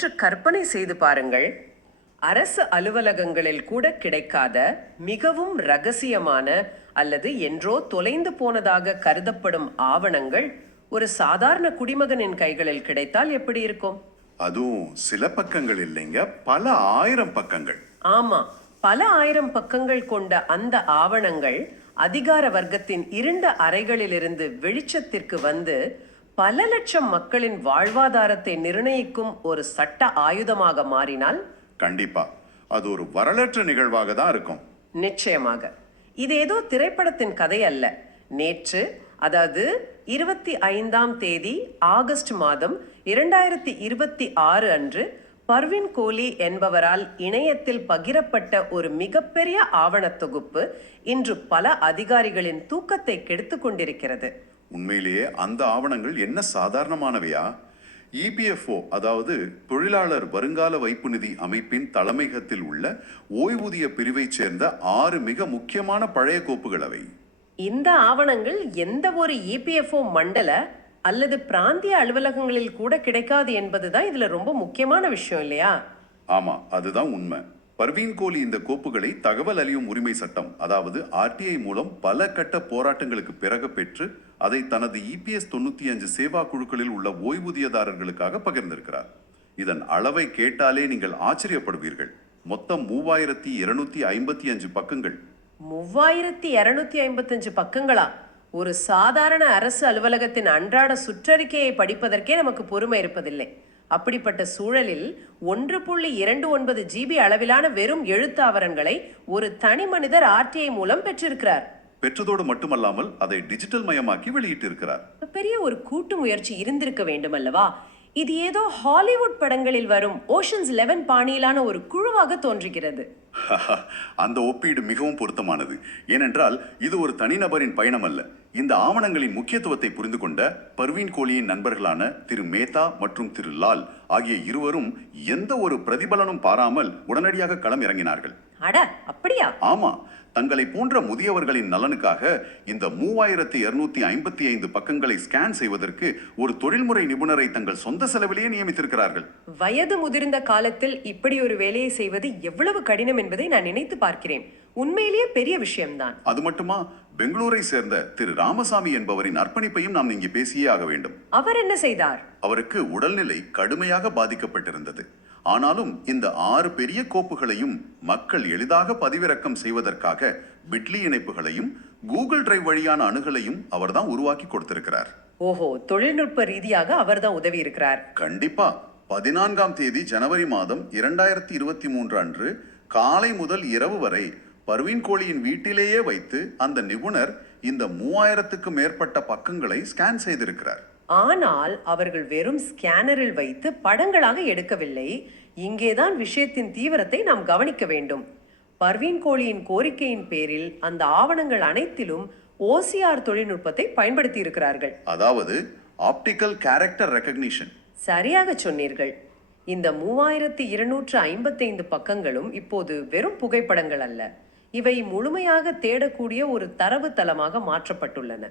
சற்று கற்பனை செய்து பாருங்கள். அரசு அலுவலகங்களில் கூட கிடைக்காத மிகவும் ரகசியமான அல்லது என்றோ தொலைந்து போனதாக கருதப்படும் ஆவணங்கள் ஒரு சாதாரண குடிமகனின் கைகளில் கிடைத்தால் எப்படி இருக்கும்? அதுவும் சில பக்கங்கள் இல்லைங்க, பல ஆயிரம் பக்கங்கள். ஆமா, பல ஆயிரம் பக்கங்கள் கொண்ட அந்த ஆவணங்கள் அதிகார வர்க்கத்தின் இருண்ட அறைகளிலிருந்து வெளிச்சத்திற்கு வந்து பல லட்சம் மக்களின் வாழ்வாதாரத்தை நிர்ணயிக்கும் ஒரு சட்ட ஆயுதமாக மாறினால் கண்டிப்பா அது ஒரு வரலாற்று நிகழ்வாக தான் இருக்கும். நிச்சயமாக. இது ஏதோ திரைப்படத்தின் கதை அல்ல. நேற்று, அதாவது 25ஆம் தேதி ஆகஸ்ட் மாதம் 2026 அன்று பர்வீன் கோலி என்பவரால் இணையத்தில் பகிரப்பட்ட ஒரு மிகப்பெரிய ஆவணத் தொகுப்பு இன்று பல அதிகாரிகளின் தூக்கத்தை கெடுத்துக் கொண்டிருக்கிறது. உண்மையிலேயே அந்த ஆவணங்கள் என்ன சாதாரணமானவையா? இபிஎஃப்ஓ, அதாவது தொழிலாளர் வருங்கால வைப்பு நிதி அமைப்பின் தலைமையகத்தில் உள்ள ஓய்வூதிய பிரிவைச் சேர்ந்த 6 மிக முக்கியமான பழைய கோப்புகள் அவை. இந்த ஆவணங்கள் எந்த ஒரு இபிஎஃப்ஓ மண்டல அல்லது பிராந்திய அலுவலகங்களில் கூட கிடைக்காது என்பதுதான் இதுல ரொம்ப முக்கியமான விஷயம் இல்லையா? ஆமா, அதுதான் உண்மை. பர்வீன் கோலி இந்த கோப்புகளை தகவல் அறியும் உரிமை சட்டம், அதாவது ஆர்டிஐ மூலம் பல கட்ட போராட்டங்களுக்கு பிறகு பெற்று அதை தனது இபிஎஸ் 95 சேவா குழுக்களில் உள்ள ஓய்வூதியதாரர்களுக்காக பகிர்ந்திருக்கிறார். இதன் அளவை கேட்டாலே நீங்கள் ஆச்சரியப்படுவீர்கள். மொத்தம் 3255 பக்கங்கள். 3255 பக்கங்களா? ஒரு சாதாரண அரசு அலுவலகத்தின் அன்றாட சுற்றறிக்கையை படிப்பதற்கே நமக்கு பொறுமை இருப்பதில்லை. அப்படிப்பட்ட சூழலில் 1.29 GB அளவிலான வெறும் எழுத்து ஆவணங்களை ஒரு தனி மனிதர் ஆர்டிஐ மூலம் பெற்றிருக்கிறார். பெற்றதோடு மட்டுமல்லாமல் அதை டிஜிட்டல் மயமாக்கி வெளியிட்டிருக்கிறார். பெரிய ஒரு கூட்டு முயற்சி இருந்திருக்க வேண்டும் அல்லவா? இது ஏதோ ஹாலிவுட் படங்களில் வரும் ஓஷன்ஸ் 11 பாணியிலான ஒரு குழுவாக தோன்றுகிறது. அந்த ஒப்பீடு மிகவும் பொருத்தமானது. ஏனென்றால் இது ஒரு தனிநபரின் பயணம் அல்ல. இந்த ஆவணங்களின் முக்கியத்துவத்தை புரிந்து கொண்ட பர்வீன் கோலியின் நண்பர்களான திரு மேத்தா மற்றும் திரு லால் ஆகிய இருவரும் எந்த ஒரு பிரதிபலனும் பாராமல் உடனடியாக களம் இறங்கினார்கள். அட, அப்படியா? ஆமா, தங்களை போன்ற முதியவர்களின் நலனுக்காக இந்த 3255 பக்கங்களை ஸ்கேன் செய்வதற்கு ஒரு தொழில்முறை நிபுணரை தங்கள் சொந்த செலவிலேயே நியமித்திருக்கிறார்கள். வயது முதிர்ந்த காலத்தில் இப்படி ஒரு வேலையை செய்வது எவ்வளவு கடினம் என்பதை நான் நினைத்து பார்க்கிறேன். உண்மையிலேயே பெரிய விஷயம்தான். அது மட்டுமா, பெங்களூரை சேர்ந்த திரு ராமசாமி என்பவரின் அர்ப்பணிப்பையும் நாம் இங்கே பேசியே ஆக வேண்டும். அவர் என்ன செய்தார்? அவருக்கு உடல்நிலை கடுமையாக பாதிக்கப்பட்டிருந்தது. ஆனாலும் இந்த 6 பெரிய கோப்புகளையும் மக்கள் எளிதாக பதிவிறக்கம் செய்வதற்காக பிட்லி இணைப்புகளையும் கூகுள் டிரைவ் வழியான அணுகலையும் அவர்தான் உருவாக்கி கொடுத்திருக்கிறார். ஓஹோ, தொழில்நுட்ப ரீதியாக அவர்தான் உதவி இருக்கிறார். கண்டிப்பா. 14ஆம் தேதி ஜனவரி மாதம் 2023 அன்று காலை முதல் இரவு வரை பர்வீன் கோலியின் வீட்டிலேயே வைத்து அந்த நிபுணர் இந்த 3000க்கும் மேற்பட்ட பக்கங்களை ஸ்கேன் செய்திருக்கிறார். ஆனால் அவர்கள் வெறும் ஸ்கேனரில் வைத்து படங்களாக எடுக்கவில்லை. இங்கேதான் விஷயத்தின் தீவிரத்தை நாம் கவனிக்க வேண்டும். பர்வீன் கோலியின் கோரிக்கையின் பேரில் அந்த ஆவணங்கள் அனைத்திலும் ஓசிஆர் தொழில்நுட்பத்தை பயன்படுத்தி இருக்கிறார்கள். அதாவது ஆப்டிக்கல் கேரக்டர் ரெகக்னிஷன். சரியாக சொன்னீர்கள். இந்த 3255 பக்கங்களும் இப்போது வெறும் புகைப்படங்கள் அல்ல. இவை முழுமையாக தேடக்கூடிய ஒரு தரவு தளமாக மாற்றப்பட்டுள்ளன.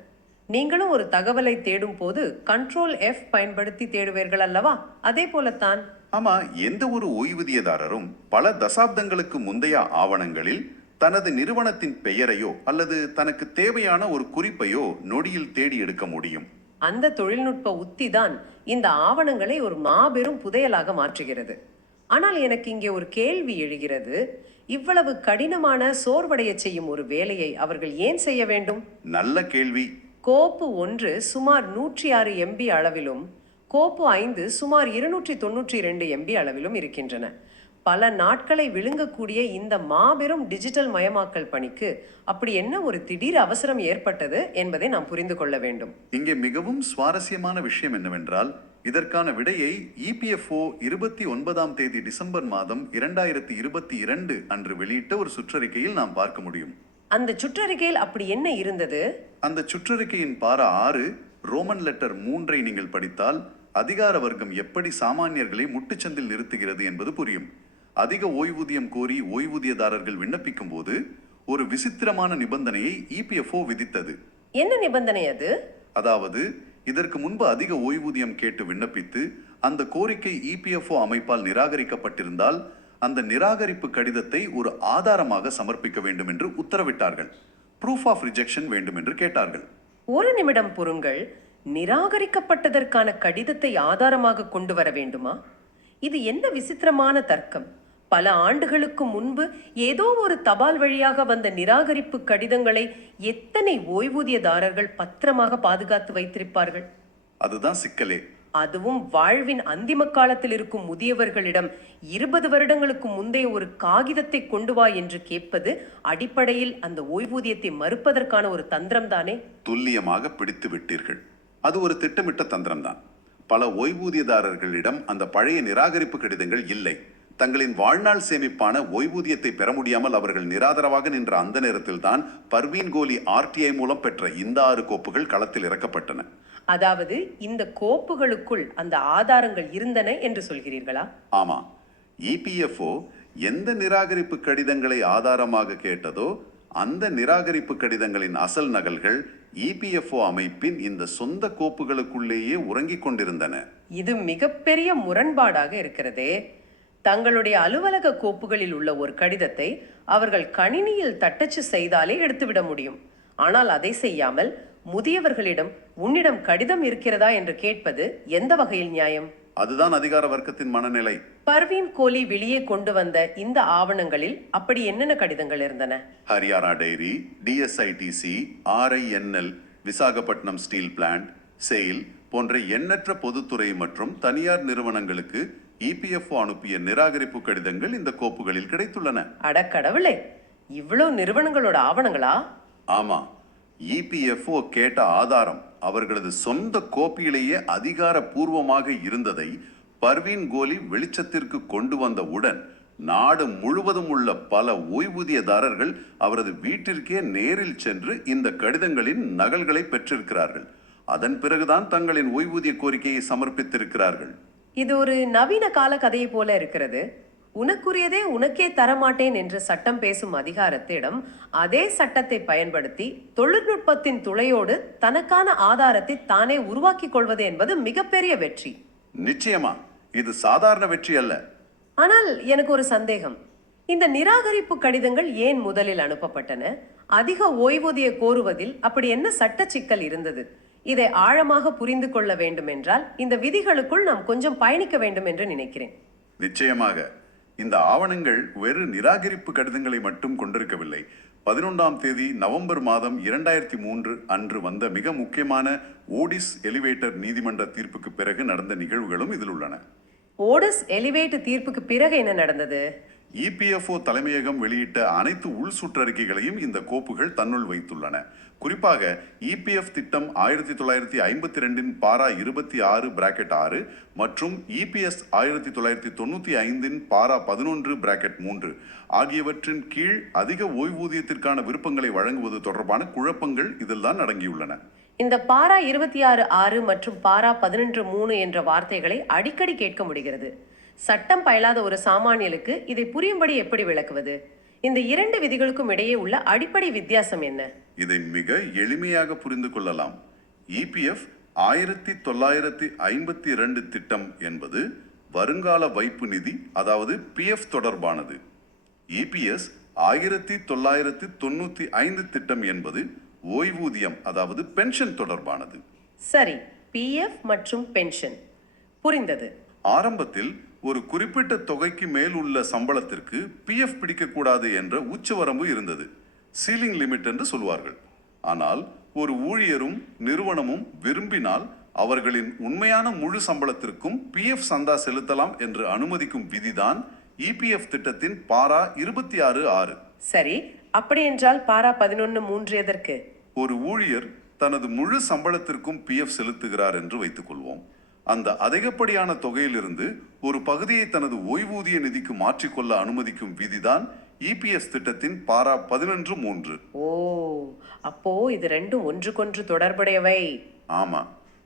நீங்களும் ஒரு தகவலை தேடும் போது Ctrl F பயன்படுத்தி தேடுவீர்கள் அல்லவா? அதே போலத்தான். ஆமா, எந்த ஒரு ஓய்வூதியதாரரும் பல தசாப்தங்களுக்கு முந்தைய ஆவணங்களில் தனது நிறுவனத்தின் பெயரையோ அல்லது தனக்கு தேவையான ஒரு குறிப்பையோ நொடியில் தேடி எடுக்க முடியும். அந்த தொழில்நுட்ப உத்திதான் இந்த ஆவணங்களை ஒரு மாபெரும் புதையலாக மாற்றுகிறது. ஆனால் எனக்கு இங்கே ஒரு கேள்வி எழுகிறது. இவ்வளவு கடினமான, சோர்வடைய செய்யும் ஒரு வேலையை அவர்கள் ஏன் செய்ய வேண்டும்? நல்ல கேள்வி. கோப்பு 1 சுமார் 106 MB அளவிலும் கோப்பு 5 சுமார் 292 MB அளவிலும் இருக்கின்றன. பல நாட்களை விழுங்கக்கூடிய இந்த மாபெரும் டிஜிட்டல் மயமாக்கல் பணிக்கு அப்படி என்ன ஒரு திடீர் அவசரம் ஏற்பட்டது என்பதை நாம் புரிந்து கொள்ள வேண்டும். இங்கே மிகவும் சுவாரஸ்யமான விஷயம் என்னவென்றால், இதற்கான விடையை இபிஎஃப்ஓ 29ஆம் தேதி டிசம்பர் மாதம் 2022 அன்று வெளியிட்ட ஒரு சுற்றறிக்கையில் நாம் பார்க்க முடியும். அந்த சுற்றறிக்கையில் அப்படி என்ன இருந்தது? அந்த சுற்றறிக்கையின் பாரா 6 ரோமன் லெட்டர் 3 நீங்கள் படித்தால் அதிகார வர்க்கம் எப்படி சாமானியர்களை முட்டுச்சந்தில் நிறுத்துகிறது என்பது புரியும். அதிக ஓய்வூதியம் கோரி ஓய்வூதியதாரர்கள் விண்ணப்பிக்கும் போது ஒரு விசித்திரமான நிபந்தனையை இபிஎஃப்ஓ விதித்தது. என்ன நிபந்தனை அது? அதாவது, இதற்கு முன்பு அதிக ஓய்வூதியம் கேட்டு விண்ணப்பித்து அந்த கோரிக்கை இபிஎஃப்ஓ அமைப்பால் நிராகரிக்கப்பட்டிருந்தால் அந்த நிராகரிப்பு கடிதத்தை ஒரு ஆதாரமாக சமர்ப்பிக்க வேண்டும் என்று உத்தரவிட்டார்கள். ப்ரூஃப் ஆஃப் ரிஜெக்ஷன் வேண்டும் என்று கேட்டார்கள். ஒரு நிமிடம் பொறுங்கள். நிராகரிக்கப்பட்டதற்கான கடிதத்தை ஆதாரமாக கொண்டு வர வேண்டுமா? இது என்ன விசித்திரமான தர்க்கம்! பல ஆண்டுகளுக்கு முன்பு ஏதோ ஒரு தபால் வழியாக வந்த நிராகரிப்பு கடிதங்களை எத்தனை ஓய்வூதியதாரர்கள் பத்திரமாக பாதுகாத்து வைத்திருப்பார்கள்? அதுதான் சிக்கலே. அதுவும் வாழ்வின் அந்திம காலத்தில் இருக்கும் முதியவர்களிடம் 20 வருடங்களுக்கு முந்தைய ஒரு காகிதத்தை கொண்டு வா என்று கேட்பது அடிப்படையில் அந்த ஓய்வூதியத்தை மறுப்பதற்கான ஒரு தந்திரம் தானே? துல்லியமாக பிடித்து விட்டீர்கள். அது ஒரு திட்டமிட்ட தந்திரம்தான். பல ஓய்வூதியதாரர்களிடம் அந்த பழைய நிராகரிப்பு கடிதங்கள் இல்லை. தங்களின் வாழ்நாள் சேமிப்பான ஓய்வூதியத்தை பெற முடியாமல் அவர்கள் நிராதரவாக நின்ற அந்த நேரத்தில் தான் பர்வீன் கோலி ஆர்டிஐ மூலம் பெற்ற இந்த 6 கோப்புகள் களத்தில் இறக்கப்பட்டன. அதாவது இந்த கோப்புகளுக்குள் அந்த ஆதாரங்கள் இருந்தன என்று சொல்கிறீர்களா? ஆமா. இபிஎஃப்ஓ எந்த நிராகரிப்பு கடிதங்களை ஆதாரமாக கேட்டதோ அந்த நிராகரிப்பு கடிதங்களின் அசல் நகல்கள் இபிஎஃப்ஓ அமைப்பின் இந்த சொந்த கோப்புகளுக்குள்ளேயே உறங்கிக் கொண்டிருந்தன. இது மிகப்பெரிய முரண்பாடாக இருக்கிறதே. தங்களுடைய அலுவலக கோப்புகளில் உள்ள ஒரு கடிதத்தை அவர்கள் கணினியில் தட்டச்சு செய்தாலே எடுத்துவிட முடியும். ஆனால் அதை செய்யாமல் முதியவர்களிடம் உன்னிடம் கடிதம் இருக்கிறதா என்று கேட்பது எந்த வகையில் நியாயம்? அதுதான் அதிகார வர்க்கத்தின் மனநிலை. பர்வீன் கோலி வெளியே கொண்டு வந்த இந்த ஆவணங்களில் அப்படி என்னென்ன கடிதங்கள் இருந்தன? Haryana dairy, DSIDC, RINL, Visakhapatnam steel plant, SAIL போன்ற எண்ணற்ற பொதுத்துறை மற்றும் தனியார் நிறுவனங்களுக்கு இபிஎஃப்ஓ அனுப்பிய நிராகரிப்பு கடிதங்கள் இந்த கோப்புகளில் கிடைத்துள்ளன. அடக்கடவுளே, இவ்வளவு நிறுவனங்களோட ஆவணங்களா? ஆமா. இபிஎஃப்ஓ கேட்ட ஆதாரம் அவர்களது சொந்த கோப்பிலேயே அதிகாரப்பூர்வமாக இருந்ததை பர்வீன் கோலி வெளிச்சத்திற்கு கொண்டு வந்தவுடன் நாடு முழுவதும் உள்ள பல ஓய்வூதியதாரர்கள் அவரது வீட்டிற்கே நேரில் சென்று இந்த கடிதங்களின் நகல்களை பெற்றிருக்கிறார்கள். அதன் பிறகுதான் தங்களின் ஓய்வூதிய கோரிக்கையை சமர்ப்பித்திருக்கிறார்கள். இது ஒரு நவீன கால கதையை போல இருக்கிறது. உனக்குரியதே உனக்கே தரமாட்டேன் என்று சட்டம் பேசும் அதிகாரத்திடம் அதே சட்டத்தை பயன்படுத்தி தொழில்நுட்பத்தின் துளையோடு தனக்கான ஆதாரத்தை தானே உருவாக்கிக் கொள்வது என்பது மிகப்பெரிய வெற்றி. நிச்சயமா இது சாதாரண வெற்றி அல்ல. ஆனால் எனக்கு ஒரு சந்தேகம். இந்த நிராகரிப்பு கடிதங்கள் ஏன் முதலில் அனுப்பப்பட்டன? அதிக ஓய்வூதிய கோருவதில் அப்படி என்ன சட்ட சிக்கல் இருந்தது? இதை ஆழமாக புரிந்து கொள்ள வேண்டும் என்றால் இந்த விதிகளுக்குள் நாம் கொஞ்சம் பயணிக்க வேண்டும் என்று நினைக்கிறேன். நிச்சயமாக. இந்த ஆவணங்கள் வெறு நிராகரிப்பு கடிதங்களை மட்டும் கொண்டிருக்கவில்லை. 11ஆம் தேதி நவம்பர் மாதம் 2003 அன்று வந்த மிக முக்கியமான ஓடிஸ் எலிவேட்டர் நீதிமன்ற தீர்ப்புக்கு பிறகு நடந்த நிகழ்வுகளும் இதில் உள்ளன. ஓடிஸ் எலிவேட்டர் தீர்ப்புக்கு பிறகு என்ன நடந்தது? இபிஎஃப்ஓ தலைமையகம் வெளியிட்ட அனைத்து உள் சுற்றறிக்கைகளையும் இந்த கோப்புகள் தன்னுள் வைத்துள்ளன. குறிப்பாக இபிஎஃப் திட்டம் 1952 பாரா 26(6) மற்றும் இபிஎஸ் 1995 பாரா 11(3) ஆகியவற்றின் கீழ் அதிக ஓய்வூதியத்திற்கான விருப்பங்களை வழங்குவது தொடர்பான குழப்பங்கள் இதில் தான் அடங்கியுள்ளன. இந்த பாரா 26(6) மற்றும் பாரா 11(3) என்ற வார்த்தைகளை அடிக்கடி கேட்க முடிகிறது. சட்டம் பயிலாத ஒரு சாமானியலுக்கு இதை புரியும்படி எப்படி விளக்குவது? இந்த 2 விதிகளுக்கும் இடையே உள்ள அடிப்படை வித்தியாசம் என்ன? இதை மிக எளிமையாக புரிந்து கொள்ளலாம். இபிஎஃப் 1952 திட்டம் என்பது வருங்கால வைப்பு நிதி, அதாவது பிஎஃப் தொடர்பானது. இபிஎஸ் 1995 திட்டம் என்பது ஓய்வூதியம், அதாவது பென்ஷன் தொடர்பானது. சரி, பிஎஃப் மற்றும் பென்ஷன் புரிந்தது. ஆரம்பத்தில் ஒரு குறிப்பிட்ட தொகைக்கு மேல் உள்ள சம்பளத்திற்கு பிஎஃப் பிடிக்கக்கூடாது என்ற உச்சவரம்பு இருந்தது. சீலிங் லிமிட் என்று சொல்வார்கள். ஆனால் ஒரு ஊழியரும் நிறுவனமும் விரும்பினால் அவர்களின் உண்மையான முழு சம்பளத்திற்கும் பிஎஃப் சந்தா செலுத்தலாம் என்று அனுமதிக்கும் விதிதான் இபிஎஃப் திட்டத்தின் பாரா 26(6). சரி, அப்படி என்றால் பாரா 11(3) எதற்கு? ஒரு ஊழியர் தனது முழு சம்பளத்திற்கும் பிஎஃப் செலுத்துகிறார் என்று வைத்துக் கொள்வோம். அந்த அதிகப்படியான தொகையிலிருந்து ஒரு பகுதியை தனது ஓய்வூதிய நிதிக்கு மாற்றிக்கொள்ள அனுமதிக்கும் விதிதான் இபிஎஸ் திட்டத்தின் பாரா 11(3). ஓ, அப்போ இது ரெண்டும் ஒன்றுக்கொன்று தொடர்புடையவை. ஆமா.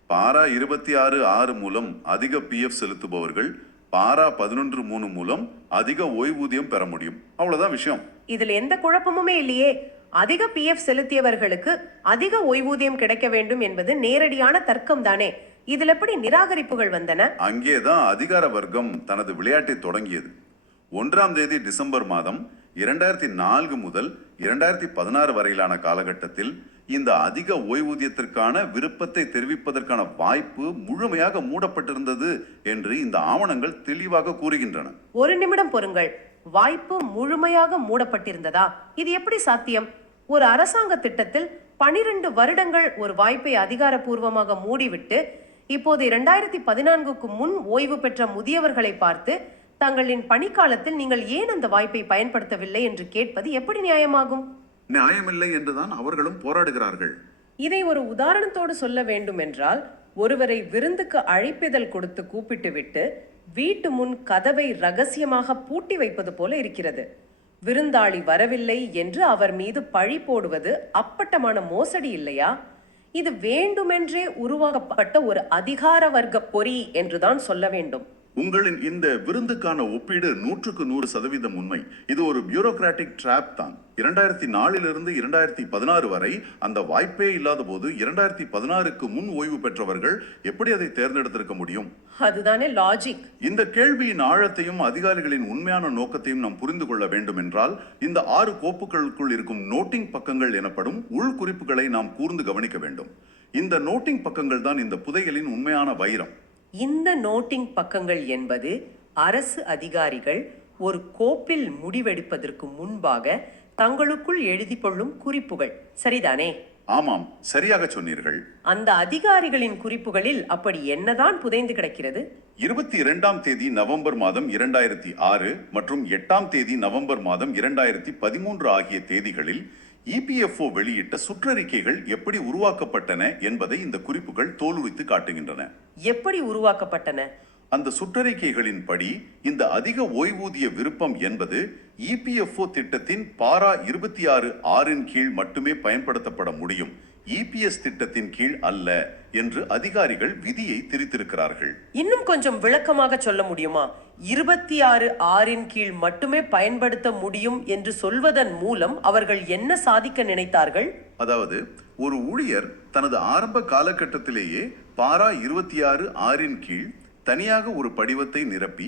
பாரா 26(6) மூலம் அதிக பிஎஃப் செலுத்துபவர்கள் பாரா 11(3) மூலம் அதிக ஓய்வூதியம் பெற முடியும். அவ்வளவுதான் விஷயம். இதில் எந்த குழப்பமுமே இல்லையே. அதிக பிஎஃப் செலுத்தியவர்களுக்கு அதிக ஓய்வூதியம் கிடைக்க வேண்டும் என்பது நேரடியான தர்க்கம் தானே. இதில் எப்படி நிராகரிப்புகள் வந்தன? அங்கேதான் அதிகார வர்க்கம் தனது விளையாட்டை தொடங்கியது. 1ஆம் தேதி டிசம்பர் மாதம் 2004 முதல் 2016 வரையிலான காலகட்டத்தில் இந்த அதிக ஓய்வூதியத்திற்கான விருப்பத்தை தெரிவிப்பதற்கான வாய்ப்பு முழுமையாக மூடப்பட்டிருந்தது என்று இந்த ஆவணங்கள் தெளிவாக கூறுகின்றன. ஒரு நிமிடம் பொறுங்கள். வாய்ப்பு முழுமையாக மூடப்பட்டிருந்ததா? இது எப்படி சாத்தியம்? ஒரு அரசாங்க திட்டத்தில் 12 வருடங்கள் ஒரு வாய்ப்பை அதிகாரப்பூர்வமாக மூடிவிட்டு இப்போது 2014க்கு முன் ஓய்வு பெற்ற முதியவர்களை பார்த்து தங்களின் பணிக்காலத்தில் நீங்கள் ஏன் அந்த வாய்ப்பை பயன்படுத்தவில்லை என்று கேட்பது எப்படி நியாயமாகும்? நியாயமில்லை என்றுதான் அவர்களும் போராடுகிறார்கள். இதை ஒரு உதாரணத்தோடு சொல்ல வேண்டும் என்றால், ஒருவரை விருந்துக்கு அழைப்பிதழ் கொடுத்து கூப்பிட்டு விட்டு வீட்டு முன் கதவை ரகசியமாக பூட்டி வைப்பது போல இருக்கிறது. விருந்தாளி வரவில்லை என்று அவர் மீது பழி போடுவது அப்பட்டமான மோசடி இல்லையா? இது வேண்டுமென்றே உருவாக்கப்பட்ட ஒரு அதிகார வர்க்க பொறி என்றுதான் சொல்ல வேண்டும். உங்களின் இந்த விருந்துக்கான ஒப்பீடு 100% உண்மை. இது ஒரு பியூரோகிராட்டிக் ட்ராப் தான். 2004 2016 வரை அந்த வாய்ப்பே இல்லாத போது 2016க்கு முன் ஓய்வு பெற்றவர்கள் எப்படி அதை தேர்ந்தெடுத்திருக்க முடியும்? அதுதானே லாஜிக். இந்த கேள்வியின் ஆழத்தையும் அதிகாரிகளின் உண்மையான நோக்கத்தையும் நாம் புரிந்து கொள்ள வேண்டும் என்றால், இந்த 6 கோப்புகளுக்குள் இருக்கும் நோட்டிங் பக்கங்கள் எனப்படும் உள் குறிப்புகளை நாம் கூர்ந்து கவனிக்க வேண்டும். இந்த நோட்டிங் பக்கங்கள் தான் இந்த புதையலின் உண்மையான வைரம். இந்த நோட்டிங் பக்கங்கள் என்பது அரசு அதிகாரிகள் ஒரு கோப்பில் முடிவெடுப்பதற்கு முன்பாக தங்களுக்குள் எழுதி கொள்ளும் குறிப்புகள், சரிதானே? ஆமாம், சரியாக சொன்னீர்கள். அந்த அதிகாரிகளின் குறிப்புகளில் அப்படி என்னதான் புதைந்து கிடக்கிறது? 22ஆம் தேதி நவம்பர் மாதம் 2006 மற்றும் 8ஆம் தேதி நவம்பர் மாதம் 2013 ஆகிய தேதிகளில் EPFO வெளியிட்ட சுற்றறிக்கைகள் எப்படி உருவாக்கப்பட்டன என்பதை இந்த குறிப்புகள் தோலுரித்து காட்டுகின்றன. எப்படி உருவாக்கப்பட்டன? அந்த சுற்றறிக்கைகளின் படி இந்த அதிக ஓய்வூதிய விருப்பம் என்பது EPFO திட்டத்தின் பாரா 26(6) கீழ் மட்டுமே பயன்படுத்தப்பட முடியும், EPS திட்டத்தின் கீழ் அல்ல என்று அதிகாரிகள் விதியை திரித்திருக்கிறார்கள். இன்னும் கொஞ்சம் விளக்கமாக சொல்ல முடியுமா? 26(6) கீழ் மட்டுமே பயன்படுத்த முடியும் என்று சொல்வதன் மூலம் அவர்கள் என்ன சாதிக்க நினைத்தார்கள்? அதாவது, ஒரு ஊழியர் தனது ஆரம்ப காலகட்டத்திலேயே பாரா 26(6) கீழ் தனியாக ஒரு படிவத்தை நிரப்பி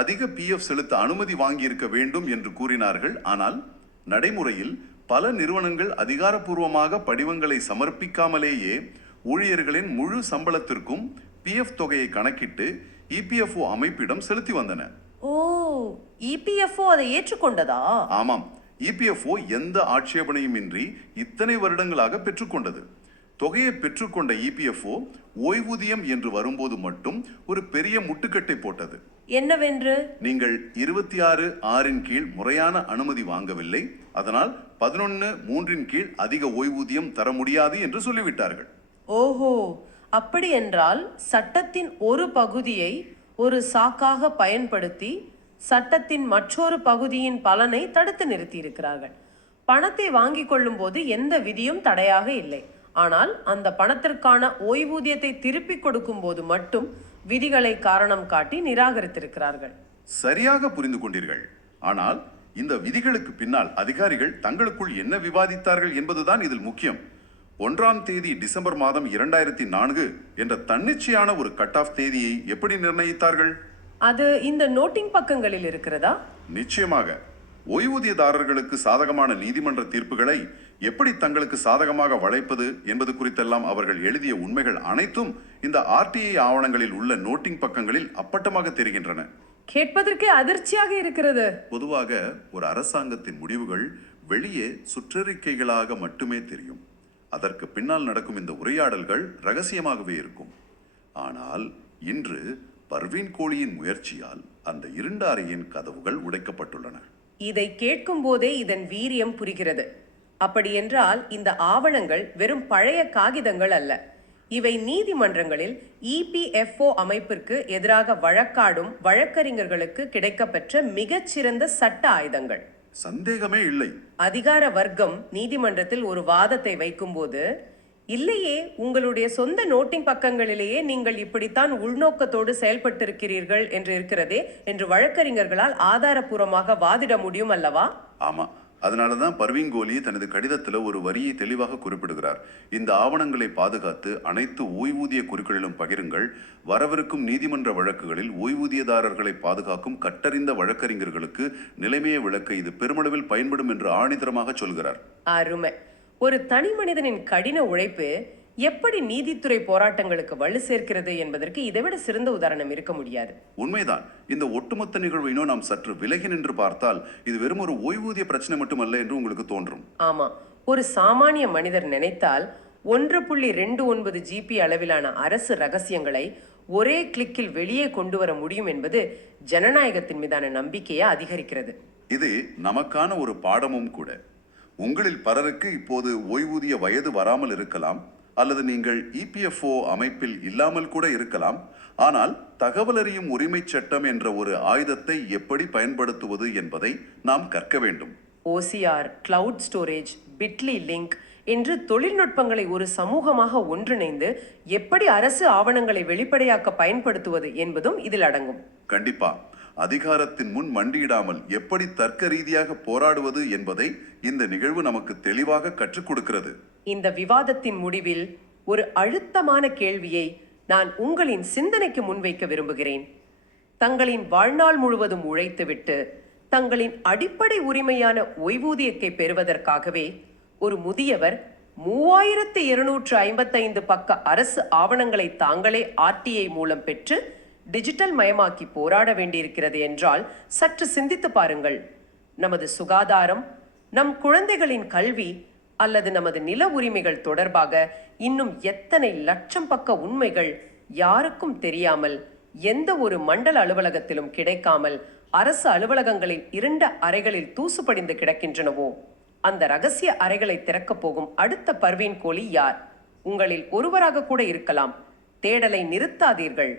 அதிக PF செலுத்த அனுமதி வாங்கியிருக்க வேண்டும் என்று கூறினார்கள். ஆனால் நடைமுறையில் பல நிறுவனங்கள் அதிகாரப்பூர்வமாக படிவங்களை சமர்ப்பிக்காமலேயே ஊழியர்களின் முழு சம்பளத்திற்கும் PF தொகையை கணக்கிட்டு EPFO அமைப்பிடம் செலுத்தி வந்தன. ஓ, EPFO அதை ஏற்றுக்கொண்டதா? ஆமாம், EPFO எந்த ஆட்சேபனையுமின்றி இத்தனை வருடங்களாக பெற்றுக்கொண்டது. தொகையை பெற்றுக்கொண்ட EPFO ஓய்வூதியம் என்று வரும்போது மட்டும் ஒரு பெரிய முட்டுக்கட்டை போட்டது. என்னவென்று? நீங்கள் 26(6) கீழ் முறையான அனுமதி வாங்கவில்லை, அதனால் 11(3) கீழ் அதிக ஓய்வூதியம் தர முடியாது என்று சொல்லிவிட்டார்கள். ஓஹோ, அப்படி என்றால் சட்டத்தின் ஒரு பகுதியை ஒரு சாக்காக பயன்படுத்தி சட்டத்தின் மற்றொரு பகுதியின் பலனை தடுத்து நிறுத்தி இருக்கிறார்கள். பணத்தை வாங்கிக் கொள்ளும் போது எந்த விதியும் தடையாக இல்லை. ஆனால் அந்த பணத்திற்கான ஓய்வூதியத்தை திருப்பி கொடுக்கும் போது மட்டும் விதிகளை காரணம் காட்டி நிராகரித்திருக்கிறார்கள். சரியாக புரிந்து கொண்டீர்கள். ஆனால் இந்த விதிகளுக்கு பின்னால் அதிகாரிகள் தங்களுக்குள் என்ன விவாதித்தார்கள் என்பதுதான் இதில் முக்கியம். 1ஆம் தேதி டிசம்பர் மாதம் 2004 என்ற தன்னிச்சையான ஒரு கட் ஆஃப் தேதியை எப்படி நிர்ணயித்தார்கள்? அது இந்த நோட்டிங் பக்கங்களில் இருக்கிறதா? நிச்சயமாக. ஓய்வூதியதாரர்களுக்கு சாதகமான நீதிமன்ற தீர்ப்புகளை எப்படி தங்களுக்கு சாதகமாக வளைப்பது என்பது குறித்தெல்லாம் அவர்கள் எழுதிய உண்மைகள் அனைத்தும் இந்த RTI ஆவணங்களில் உள்ள நோட்டிங் பக்கங்களில் அப்பட்டமாக தெரிகின்றன. கேட்பதற்கே அதிர்ச்சியாக இருக்கிறது. பொதுவாக ஒரு அரசாங்கத்தின் முடிவுகள் வெளியே சுற்றறிக்கைகளாக மட்டுமே தெரியும். அதற்கு பின்னால் நடக்கும் இந்த உரையாடல்கள் ரகசியமாகவே இருக்கும். ஆனால் இன்று பர்வீன் கோலியின் முயற்சியால் அந்த இருண்ட அறையின் கதவுகள் உடைக்கப்பட்டுள்ளன. இதை கேட்கும் போதே இதன் வீரியம் புரிகிறது. அப்படியென்றால் இந்த ஆவணங்கள் வெறும் பழைய காகிதங்கள் அல்ல. இவை நீதிமன்றங்களில் EPFO அமைப்பிற்கு எதிராக வழக்காடும் வழக்கறிஞர்களுக்கு கிடைக்கப்பெற்ற மிகச்சிறந்த சட்ட ஆயுதங்கள். சந்தேகமே இல்லை. அதிகார வர்க்கம் நீதிமன்றத்தில் ஒரு வாதத்தை வைக்கும்போது, இல்லையே, உங்களுடைய சொந்த நோட்டிங் பக்கங்களிலேயே நீங்கள் இப்படித்தான் உள்நோக்கத்தோடு செயல்பட்டிருக்கிறீர்கள் என்று இருக்கிறதே என்று வழக்கறிஞர்களால் ஆதாரபூர்வமாக வாதிட முடியும் அல்லவா? ஆமா, அதனாலதான் பர்வீன் கோலி தனது கடிதத்துல ஒரு வரியை தெளிவாக குறிப்பிடுகிறார். இந்த ஆவணங்களை பாதுகாத்து அனைத்து ஓய்வூதிய குழுக்களிலும் பகிருங்கள். வரவிருக்கும் நீதிமன்ற வழக்குகளில் ஓய்வூதியதாரர்களை பாதுகாக்கும் கட்டறிந்த வழக்கறிஞர்களுக்கு நிலைமையை விளக்க இது பெருமளவில் பயன்படும் என்று ஆணித்தரமாக சொல்கிறார். அருமை. ஒரு தனி மனிதனின் கடின உழைப்பு எப்படி நீதித்துறை போராட்டங்களுக்கு வலு சேர்க்கிறது என்பதற்கு இதைவிட சிறந்த உதாரணம் இருக்க முடியாது. உண்மைதான். இந்த ஒட்டுமொத்த நிகழ்வையும் நாம் சற்று விலகி நின்று பார்த்தால் இது வெறும் ஒரு ஓய்வூதிய பிரச்சனை மட்டுமல்ல என்று உங்களுக்கு தோன்றும். ஆமா, ஒரு சாமானிய மனிதர் நினைத்தால் 1.29 GB அளவிலான அரசு ரகசியங்களை ஒரே கிளிக்கில் வெளியே கொண்டு வர முடியும் என்பது ஜனநாயகத்தின் மீதான நம்பிக்கையை அதிகரிக்கிறது. இது நமக்கான ஒரு பாடமும் கூட. உங்களில் பலருக்கு இப்போது ஓய்வூதிய வயது வராமல் இருக்கலாம், அல்லது நீங்கள் இபிஎஃப்ஓ அமைப்பில் இல்லாமல் கூட இருக்கலாம். ஆனால் தகவல் அறியும் உரிமை சட்டம் என்ற ஒரு ஆயுதத்தை எப்படி பயன்படுத்துவது என்பதை நாம் கற்க வேண்டும். OCR, cloud storage, Bitly link என்று தொழில்நுட்பங்களை ஒரு சமூகமாக ஒன்றிணைந்து எப்படி அரசு ஆவணங்களை வெளிப்படையாக்க பயன்படுத்துவது என்பதும் இதில் அடங்கும். கண்டிப்பா. அதிகாரத்தின் முன் மண்டியிடாமல் எப்படி தர்க்க ரீதியாக போராடுவது என்பதை இந்த நிகழ்வு நமக்கு தெளிவாக கற்றுக் கொடுக்கிறது. இந்த விவாதத்தின் முடிவில் ஒரு அழுத்தமான கேள்வியை நான் உங்களின் சிந்தனைக்கு முன்வைக்க விரும்புகிறேன். தங்களின் வாழ்நாள் முழுவதும் உழைத்துவிட்டு தங்களின் அடிப்படை உரிமையான ஓய்வூதியத்தை பெறுவதற்காகவே ஒரு முதியவர் 3255 பக்க அரசு ஆவணங்களை தாங்களே ஆர்டிஐ மூலம் பெற்று டிஜிட்டல் மயமாக்கி போராட வேண்டியிருக்கிறது என்றால் சற்று சிந்தித்து பாருங்கள். நமது சுகாதாரம், நம் குழந்தைகளின் கல்வி அல்லது நமது நில உரிமைகள் தொடர்பாக இன்னும் எத்தனை லட்சம் பக்க உண்மைகள் யாருக்கும் தெரியாமல், எந்த ஒரு மண்டல அலுவலகத்திலும் கிடைக்காமல் அரசு அலுவலகங்களின் இருண்ட அறைகளில் தூசு படிந்து கிடக்கின்றனவோ? அந்த ரகசிய அறைகளை திறக்கப் போகும் அடுத்த பர்வீன் கோலி யார்? உங்களில் ஒருவராக கூட இருக்கலாம். தேடலை நிறுத்தாதீர்கள்.